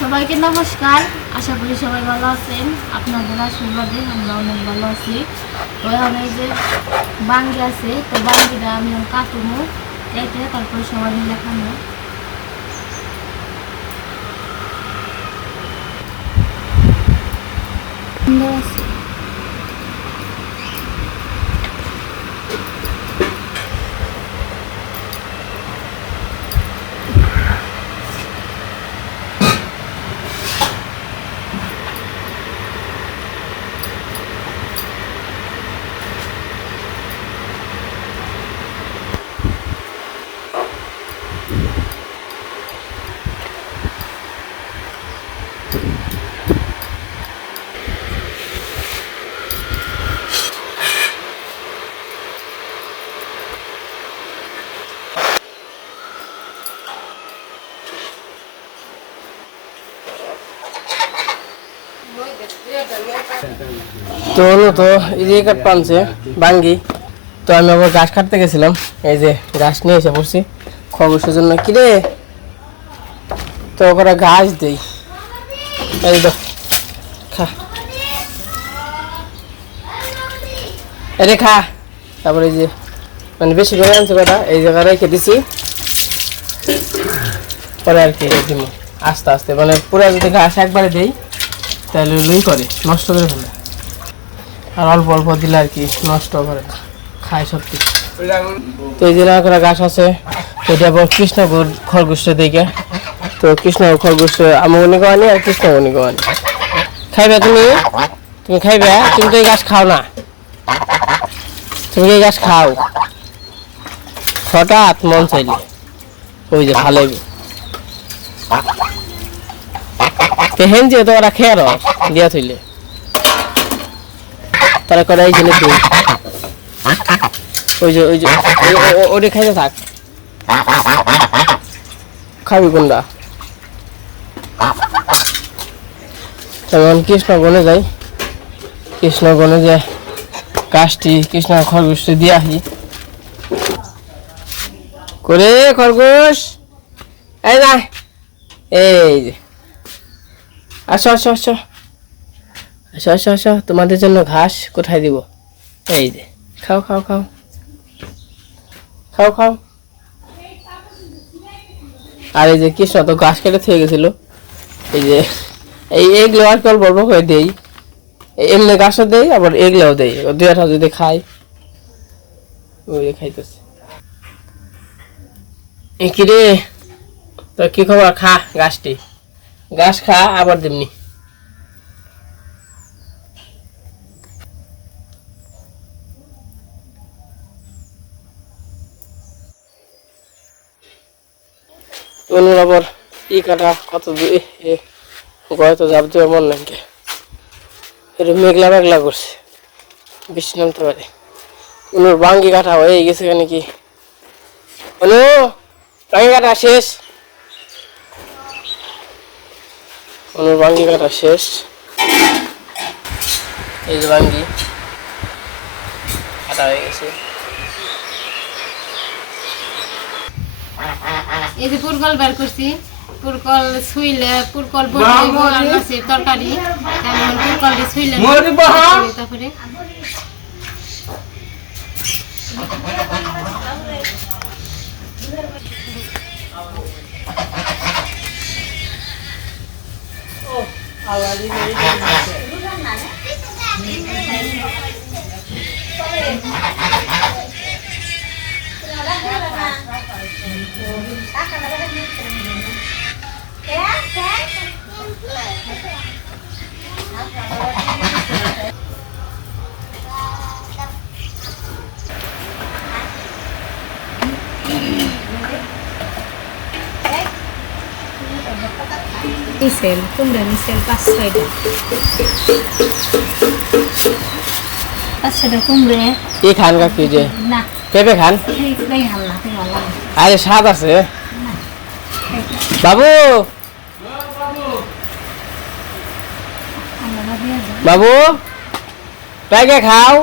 সবাইকে নমস্কার। আশা করি সবাই ভালো আছেন। আপনাদের আশীর্বাদে আমরা অনেক ভালো আছি। তো এখন এই যে বাঙ্গি আছে, তো বাঙ্গিটা আমি কাটবো, কেটে তারপরে সবাই মিলে খাবো। সুন্দর আছে। তো হলো তো এই যে কাঠ পানছে বাঙ্গি। তো আমি আবার ঘাস কাটতে গেছিলাম, এই যে ঘাস নিয়ে এসে পড়ছি খরগোশের জন্য। কিরে তো ওরা ঘাস দেই, এই তো খা, এরে খা। তারপরে এই যে মানে বেশি করে আনছে কটা, এই জায়গায় রেখে দিছি, পরে আর কি দিব আস্তে আস্তে। মানে পুরো যদি ঘাস একবারে দেই তাহলে লুই করে নষ্ট করে ফেলে, আর অল্প অল্প দিলে আর কি নষ্ট করে খায় সব কিছু। তো এই যে করা ঘাস আছে, এটা আবার কৃষ্ণগর খরগোশের দিকে। তো কৃষ্ণগর খরগোশ আমনি গাওয়ানি আর কৃষ্ণগনি গাওয়ানি খাইবে। তুমি তুমি খাইবে, তুমি তো এই ঘাস খাও না, তুমি এই ঘাস খাও হঠাৎ মন চাইলে, ওই যে ভালো হেন যে তো ওরা খেয়ে রস দিয়া থইলে তারা করে এই জিনিস ওই যে ওটা খাইতে থাক। খাবি কোনটা? যেমন কৃষ্ণগণে যাই, কৃষ্ণগণে যে কাজটি কৃষ্ণ খরগোশটি দিয়ে আসি করে। খরগোশ এই না, এই যে আসো আসো আসো আসো আসো আসো, তোমাদের জন্য ঘাস কোথায় দিব? এই যে খাও খাও খাও খাও খাও। আর এই যে কৃষ্ণ তো ঘাস কেটে থেকে গেছিল, এই যে এইগুলো আজকাল অল্প অল্প করে দেই, এমনি ঘাসও দেই আবার এগুলোও দেই, দুই একটা যদি খাই ওই খাইতেছে। কিরে তো কি খবর? খা ঘাসটি, ঘাস খা আবার দিমনি। অনুর আবার ই কাটা কত গয় তো যাব দেওয়ার মন নাকি, এরকম মেঘলা মেঘলা করছে, বৃষ্টি নামতে পারে। অনুর বাঙ্গি কাটা হয়ে গেছে কেন কি? অনু বাঙ্গি কাটা শেষ, অনুর বাঙ্গি কাটা শেষ। এই যে বাঙ্গি কাটা হয়ে গেছে। এই যে পুরকল বের করছি, পুরকল ছুইলে পুরকল বসিব আর মাছের তরকারি, তারপর পুরকলটি ছুইলে তারপরে মিশেল কুমড়া মিশেল 5-6টা কুমড়ে কি খান কাকি? যে না পেঁপে খান? আরে স্বাদ আছে বাবু, বাবু পেঁপে খাও,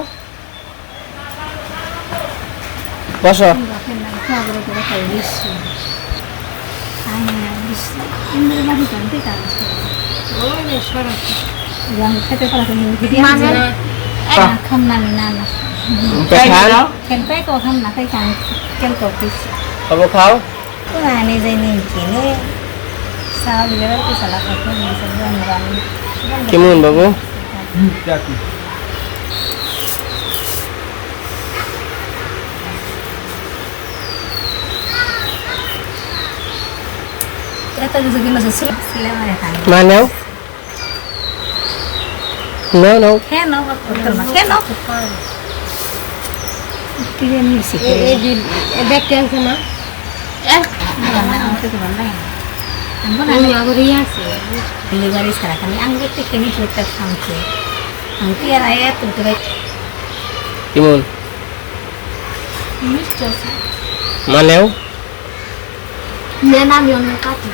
বসো। আমাদের বাড়ি জানতে কাজ খেতে পারা মানে খাম না আমি না না খাও কেন পাই কো খাম না পাই খাম কেন করতিস বাবু খাও তো আনে যাই নি কিনে সাল দিলে তো সালা খাতে নি সব রান্না কেমন বাবু এত কিছু কিলো ছিল মানে খাই মা নাও নাও নাও কেন কেন কি রে মিশি এই যে দেখতে আছে না আমাকে তো ভালো লাগে আমরা আমি আগরে আছে ডেলিভারি ছাড়া খালি আঙ্গুর থেকে নিচে একটা খামছে আমি আর আয়া তুলতে পারি কেমন মিষ্টি আছে মা নাও নেন আমি অন্য কাটি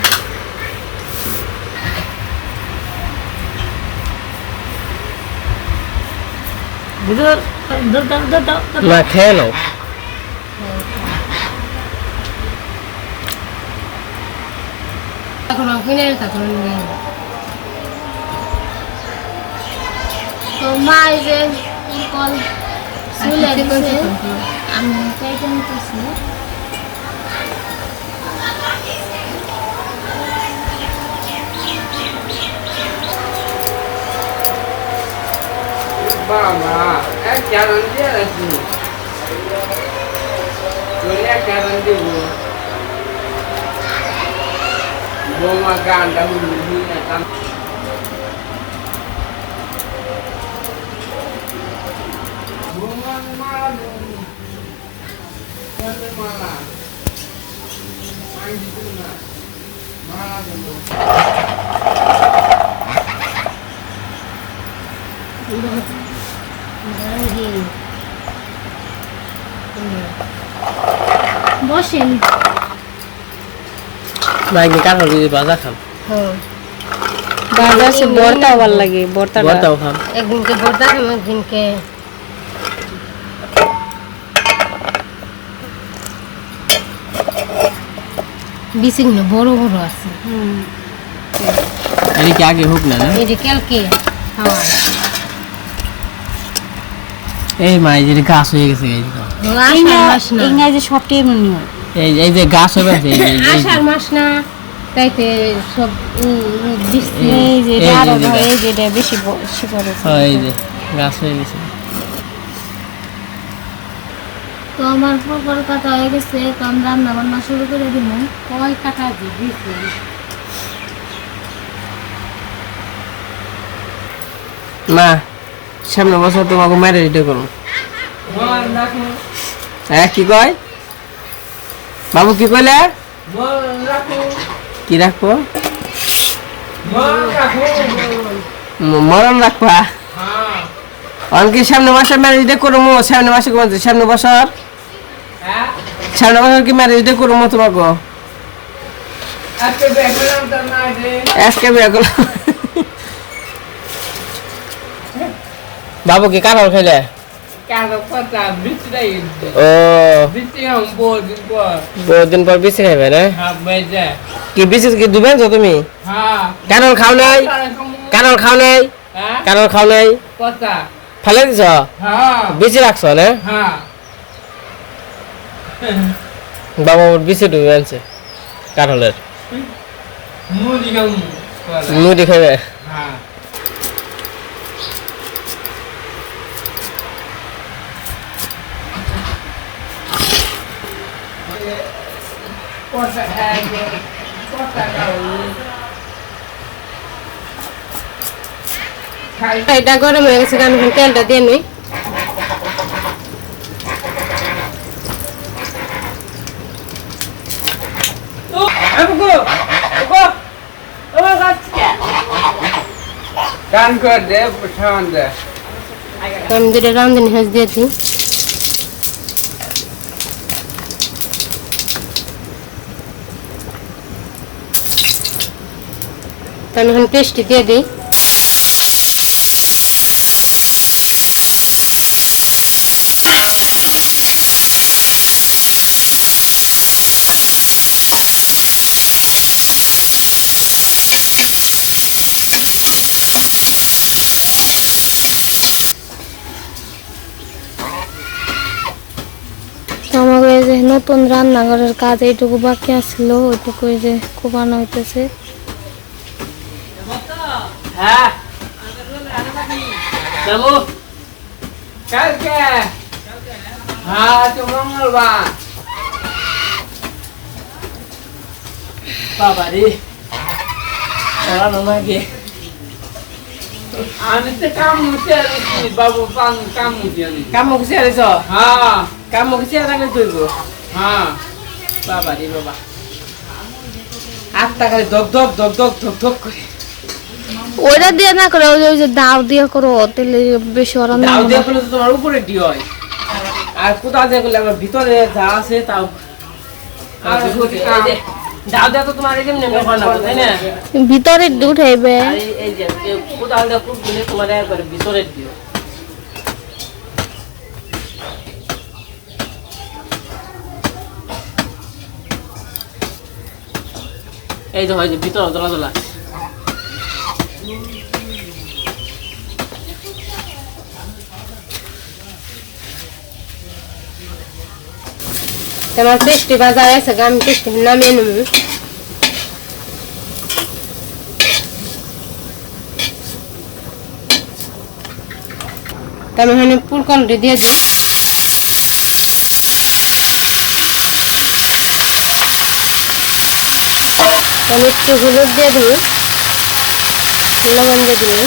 দূর দূর দূর দূর দূর মা খেয়ে নাও এখন কিনে তখন নিয়ে তো মা এই যে কল চুলে দিছে আমি কেটে নিতেছি বাবা এক জানান দিয়ে আছি তোর এক জানান দিব বৌমা গানটা হুই না কান বৌমা মারা মারা মারা বসেন মাইকে কাঁঠাল যদি ভাজা খাম হ্যাঁ বাজার সে বর্তা ভাল লাগে বর্তা ভর্তাও খাম একদিনকে ভর্তা খাম একদিনকে বিচিগুলো বড় বড় আছে এটা কি আগে হোক না না এই যে কালকে খাওয়া এই মা এই যে গাছ হয়ে গেছে এই যে আষাঢ় মাস না ইংরাজি সবটি এমনি হয় এই যে গাছ হয়ে গেছে এই যে আষাঢ় মাস না তাইতে সব বৃষ্টি এই যে এই যে আরো এটা। এই যে এটা বেশি শিকড় হ্যাঁ, এই যে গাছ হয়ে গেছে তো আমার পুকুর কাটা হয়ে গেছে তো আমি রান্না বান্না শুরু করে দিব কয় কাটা দিয়েছি মা সামনে বছর তোমাকে মেরে রেডি করুন হ্যাঁ কি কয় বাবু কি কইলে কি রাখবো মরণ রাখবা অনকি সামনে মাসে ম্যারেজ ডে করবো সামনে মাসে কমাচ্ছে সামনে বছর সামনে বছর কি ম্যারেজ ডে করবো তোমাকে আজকে বিয়ে করলাম বাবু কি কাঁঠাল খাইলে ও বহুত দিন পর বিসি খাইবে না কি বিসি কি দুবেন তো তুমি কাঁঠাল খাও নাই কাঁঠাল খাও নাই কাঁঠাল খাও নাই ফেলে দিছ বিচি রাখছ না বাবা ওর বিচি ডুবে আনছে কাঁঠালের মুড়ি খাইবে এটা গরম হয়ে গেছে আমি এখন তেলটা দিয়ে নিই গান কর দে পুঠান দে তো আমি দুটো রাঁধুনি হাঁস দিয়ে দিই তো আমি এখন পেস্টটি দিয়ে দিই নতুন রান্নাঘরের কাজ এইটুকু বাকি আসছিল, ওইটুকু এই যে কোপানো হইতেছে। হ্যাঁ যাবো কালকে। হ্যাঁ তো মঙ্গলবার। বাবা রে নাকি আমি তো কাম মুছে আছি বাবু, কাম মুছে আনি। কাম মুখে আনিস? হ্যাঁ কাম মুখে থাকলে তুইব। হ্যাঁ বাবা রে বাবা, হাতটা খালি ধক ধক ধক ধক ধক ধক করে। ওইটা দিয়ে না করে ওই যে দাও দিয়ে করো, তেলে বেশি গরম দাও দিয়ে করলে তো তোমার উপরে ডি হয়, আর কোথাও দিয়ে করলে আমার ভিতরে যা আছে তাও দাও দিয়ে তো তোমার এমনি এমনি হয় না, তাই না? ভিতরে উঠাইবে। আর এই যে কোথাও দিয়ে খুব দিলে তোমার একবারে ভিতরে দিও। এই যে হয় যে ভিতরে দোলা দোলা। তোমার টেস্টি বাজার আছে, আমি টেস্টি নামিয়ে নেব। আমি এখানে পুরকলটি দিয়ে দিই। আমি একটু হলুদ দিয়ে দিই, লবণ দিয়ে দিই।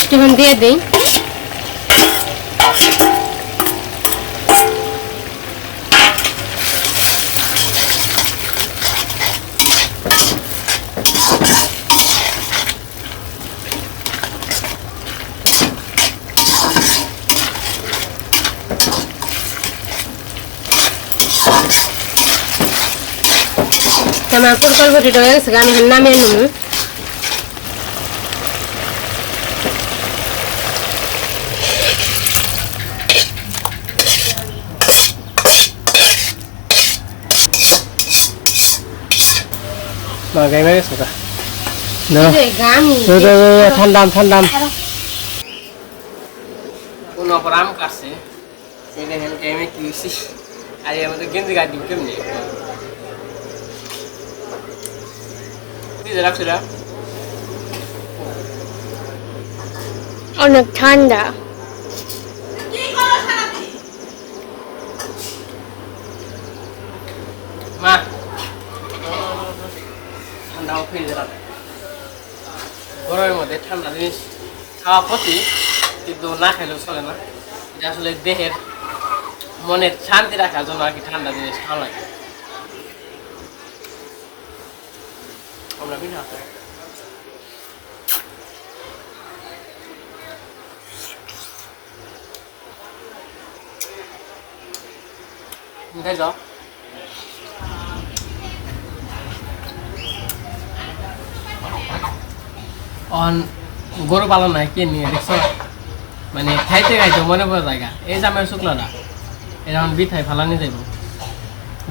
একটু দিয়ে দিই। আমার পুরকল বটিটা হয়ে গেছে, আমি নামিয়ে নেব। ঠান্ডা ঠান্ডা কোন আম কাটছে, কি আর এর মধ্যে গেঞ্জি গাছ দিব কেমনি রাখছি। অনেক ঠান্ডা। মা ঠান্ডাও ফ্রিজে রাখে, গরমের মধ্যে ঠান্ডা জিনিস খাওয়া ক্ষতি, কিন্তু না খেলেও চলে না। এটা আসলে দেহের মনের শান্তি রাখার জন্য আর কি ঠান্ডা জিনিস খাওয়া লাগে। আমরা বিনা খাই যাও। গরু পালন নাই কে নিয়ে দেখছো, মানে খাইতে খাইতে মনে পড়ে জায়গা এই যে আমার শুক্লাটা এটা এখন বিথায় ফালানি যাইব।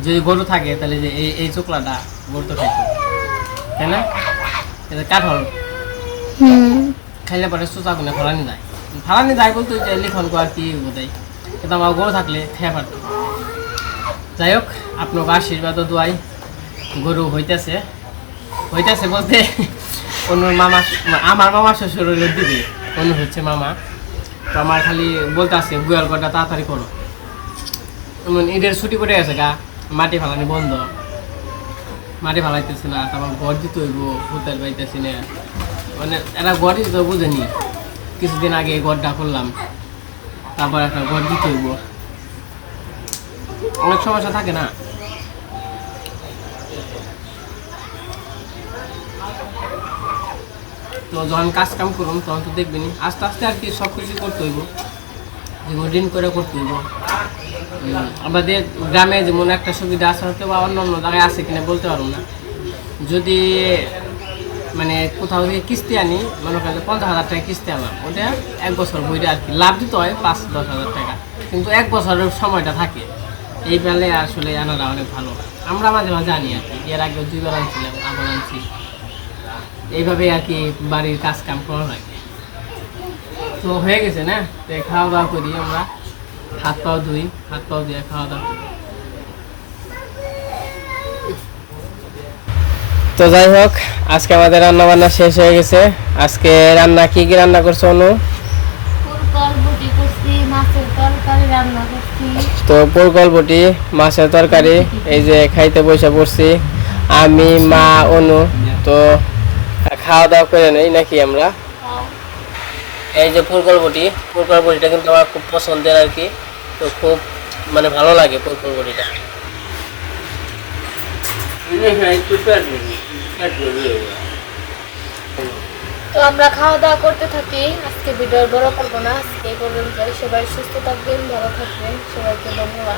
যদি গরু থাকে তাহলে যে এই শুক্লাটা গরু তো খাইতো, তাই না? এটা কাঠল খাইলে পরে সুচা গুনে ফালানি যায় বলতো যে লিখন আর কি বোঝাই, কিন্তু আমার গরু থাকলে খেয়ে পারত। যাই হোক, আপনাকে আশীর্বাদও দোয়াই, গরু হইতেছে বলতে অন্য মামা, আমার মামা শ্বশুর হইলে দিবে, অন্য হচ্ছে মামা। তো আমার খালি বলতে আসছে গুয়াল কটা তাড়াতাড়ি করো, ঈদের ছুটি পড়ে গেছে গা, মাটি ফালানি বন্ধ, মাটি ফালাইতেছে না, তারপর ঘর দিতে হইব, ভূতের পাইতেছি না, মানে এরা ঘর দিতে বুঝেনি। কিছুদিন আগে ঘরটা করলাম, তারপর একটা ঘর দিতে হইব, অনেক সমস্যা থাকে না। তো যখন কাজ কাম করুন তখন তো দেখবেনি আস্তে আস্তে আর কি সব কিছু করতে হইব, যেমন ঋণ করে করতে হইব। আমাদের গ্রামে যেমন একটা সুবিধা আছে, হয়তো বা অন্য অন্য জায়গায় আছে কিনা বলতে পারবো না। যদি মানে কোথাও থেকে কিস্তি আনি, মনে করেন 50,000 টাকা কিস্তি আনলাম, ওটা 1 বছর বইটা আর কি লাভ দিতে হয় 5-10 হাজার টাকা, কিন্তু 1 বছরের সময়টা থাকে। এই বেলে আসলে আনাটা অনেক ভালো। আমরা মাঝে মাঝে আনি আর কি, এর আগে 2 বার আনছিলাম, আবার আনছি। এইভাবে আর কি বাড়ির কাজ কাম করা লাগে। তো হয়ে গেছে না, তো খাওয়া দাওয়া করি আমরা, হাত পাও দিয়ে খাওয়া দাওয়া করি। তো যাই হোক, আজকে আমাদের রান্না বান্না শেষ হয়ে গেছে। আজকে রান্না কি কি রান্না করছো অনু? পুরকল বটি করছি, মাছের তরকারি রান্না করছি। তো পুরকল বটি মাছের তরকারি এই যে খাইতে বসে পড়ছি আমি, মা, অনু। তো খাওয়া দাওয়া করে নেই নাকি আমরা। এই যে পুরকল বটিটা কিন্তু আমার খুব পছন্দের আর কি। তো খুব মানে ভালো লাগে পুরকল বটিটা। তো আমরা খাওয়া দাওয়া করতে থাকি। আজকে ভিডিও বড় করবো না, আজকে এই পর্যন্ত। সবাই সুস্থ থাকবেন, ভালো থাকবেন, সবাইকে ধন্যবাদ।